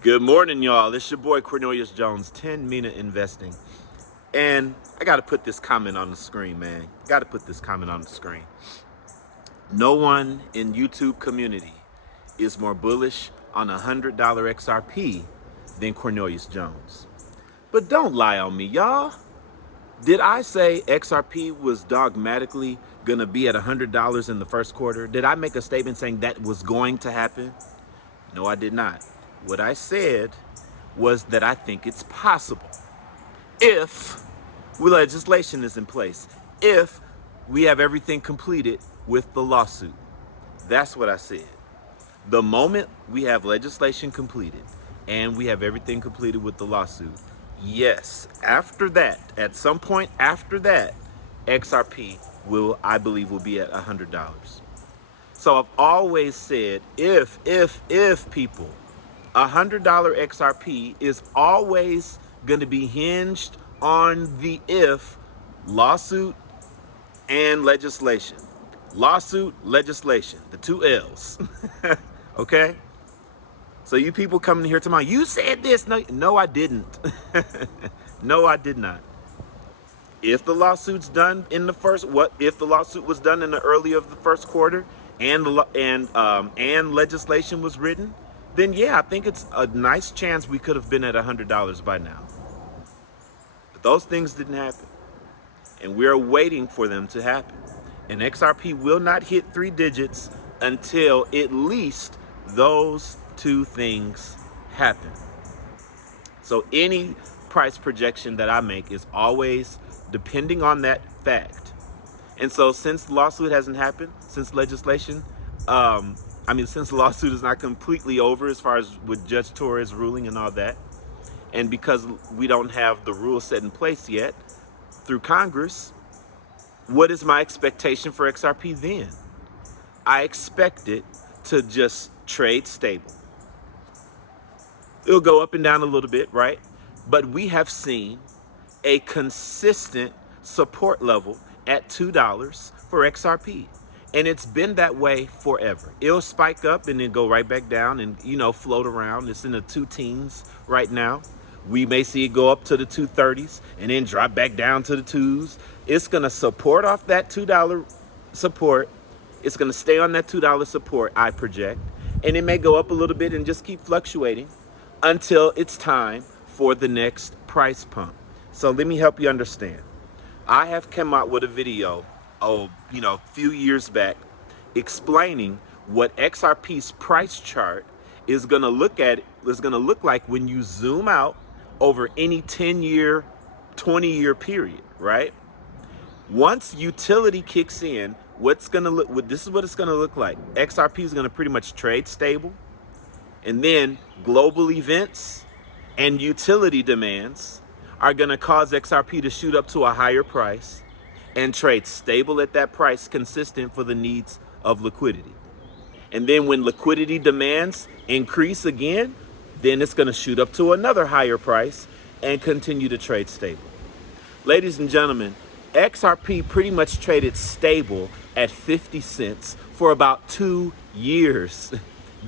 Good morning, y'all. It's your boy Cornelius Jones, 10 Mina Investing. And I got to put this comment on the screen, man. Got to put this comment on the screen. No one in YouTube community is more bullish on a $100 XRP than Cornelius Jones. But don't lie on me, y'all. Did I say XRP was dogmatically going to be at $100 in the first quarter? Did I make a statement saying that was going to happen? No, I did not. What I said was that I think it's possible if legislation is in place, if we have everything completed with the lawsuit. That's what I said. The moment we have legislation completed and we have everything completed with the lawsuit, yes, after that, at some point after that, XRP I believe, will be at $100. So I've always said, if people, $100 XRP is always going to be hinged on the if lawsuit and legislation. Lawsuit, legislation, the two L's. Okay? So you people coming here tomorrow, you said this. No, I didn't. No, I did not. If the lawsuit's done in the if the lawsuit was done in the early of the first quarter and legislation was written, then yeah, I think it's a nice chance we could have been at $100 by now. But those things didn't happen, and we're waiting for them to happen. And XRP will not hit 3 digits until at least those two things happen. So any price projection that I make is always depending on that fact. And so since the lawsuit hasn't happened, since legislation, since the lawsuit is not completely over as far as with Judge Torres ruling and all that, and because we don't have the rules set in place yet through Congress, what is my expectation for XRP then? I expect it to just trade stable. It'll go up and down a little bit, right? But we have seen a consistent support level at $2 for XRP. And it's been that way forever. It'll spike up and then go right back down and, float around. It's in the 2 teens right now. We may see it go up to the 230s and then drop back down to the 2s. It's going to support off that $2 support. It's going to stay on that $2 support, I project. And it may go up a little bit and just keep fluctuating until it's time for the next price pump. So let me help you understand. I have come out with a video, a few years back, explaining what XRP's price chart is going to look like when you zoom out over any 10-year, 20-year period, right? Once utility kicks in, this is what it's going to look like. XRP is going to pretty much trade stable, and then global events and utility demands are going to cause XRP to shoot up to a higher price and trade stable at that price, consistent for the needs of liquidity. And then when liquidity demands increase again, then it's going to shoot up to another higher price and continue to trade stable. Ladies and gentlemen, XRP pretty much traded stable at 50 cents for about 2 years,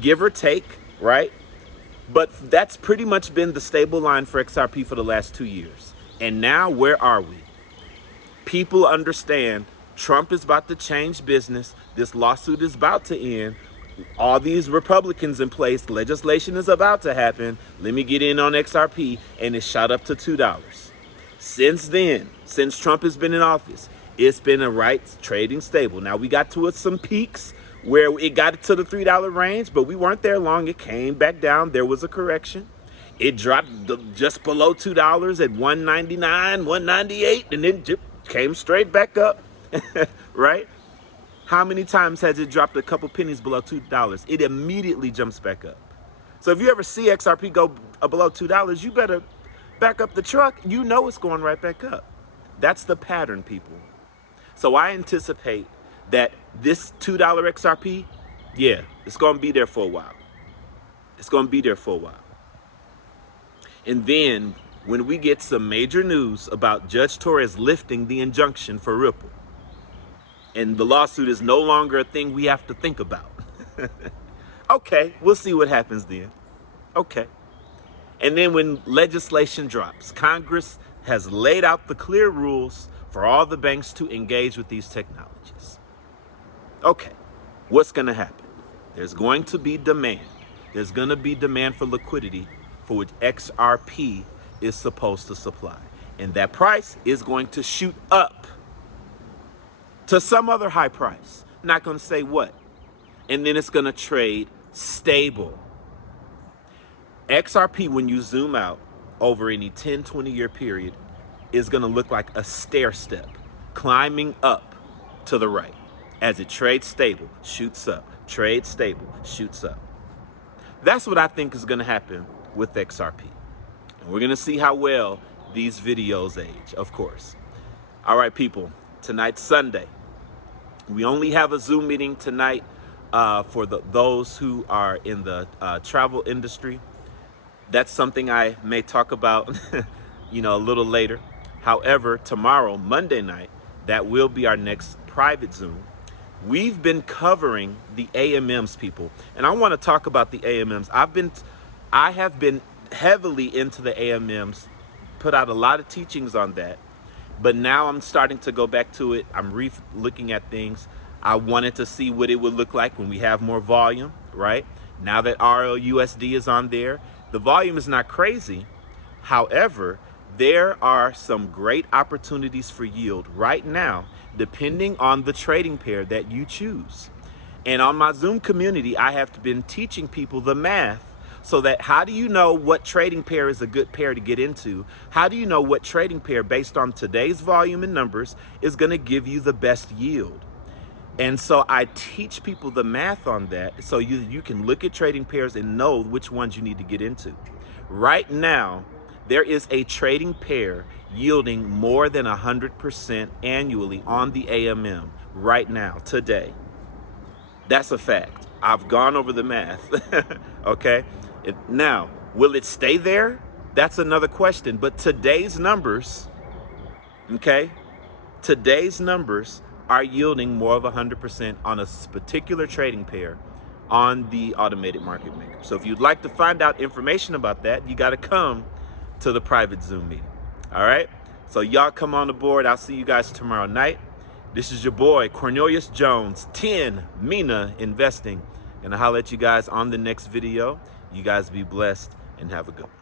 give or take, right? But that's pretty much been the stable line for XRP for the last 2 years. And now where are we? People understand Trump is about to change business. This lawsuit is about to end. All these Republicans in place, legislation is about to happen. Let me get in on XRP, and it shot up to $2. Since then, since Trump has been in office, it's been trading stable. Now we got to some peaks where it got to the $3 range, but we weren't there long. It came back down. There was a correction. It dropped just below $2 at $1.99, $1.98, and then came straight back up, right? How many times has it dropped a couple pennies below $2? It immediately jumps back up. So if you ever see XRP go below $2, you better back up the truck. You know it's going right back up. That's the pattern, people. So I anticipate that this $2 XRP, yeah, it's going to be there for a while. It's going to be there for a while. And then when we get some major news about Judge Torres lifting the injunction for Ripple, and the lawsuit is no longer a thing we have to think about, okay, we'll see what happens then. Okay. And then when legislation drops, Congress has laid out the clear rules for all the banks to engage with these technologies. Okay, what's going to happen? There's going to be demand. There's going to be demand for liquidity for which XRP is supposed to supply. And that price is going to shoot up to some other high price. Not going to say what. And then it's going to trade stable. XRP, when you zoom out over any 10, 20-year period, is going to look like a stair step climbing up to the right as it trades stable, shoots up, trades stable, shoots up. That's what I think is going to happen with XRP. And we're going to see how well these videos age, of course. All right, people, tonight's Sunday. We only have a Zoom meeting tonight for those who are in the travel industry. That's something I may talk about, a little later. However, tomorrow, Monday night, that will be our next private Zoom. We've been covering the AMMs, people, and I want to talk about the AMMs. I have been heavily into the AMMs, put out a lot of teachings on that, but now I'm starting to go back to it. I'm looking at things. I wanted to see what it would look like when we have more volume, right? Now that RLUSD is on there, the volume is not crazy. However, there are some great opportunities for yield right now, depending on the trading pair that you choose. And on my Zoom community, I have been teaching people the math so that how do you know what trading pair is a good pair to get into? How do you know what trading pair based on today's volume and numbers is going to give you the best yield? And so I teach people the math on that so you can look at trading pairs and know which ones you need to get into. Right now, there is a trading pair yielding more than 100% annually on the AMM right now, today. That's a fact. I've gone over the math, okay? Now, will it stay there? That's another question. But today's numbers, okay? Today's numbers are yielding more of 100% on a particular trading pair on the automated market maker. So if you'd like to find out information about that, you got to come to the private Zoom meeting. All right? So y'all come on aboard. I'll see you guys tomorrow night. This is your boy, Cornelius Jones, 10 Mina Investing. And I'll holler at you guys on the next video. You guys be blessed and have a good one.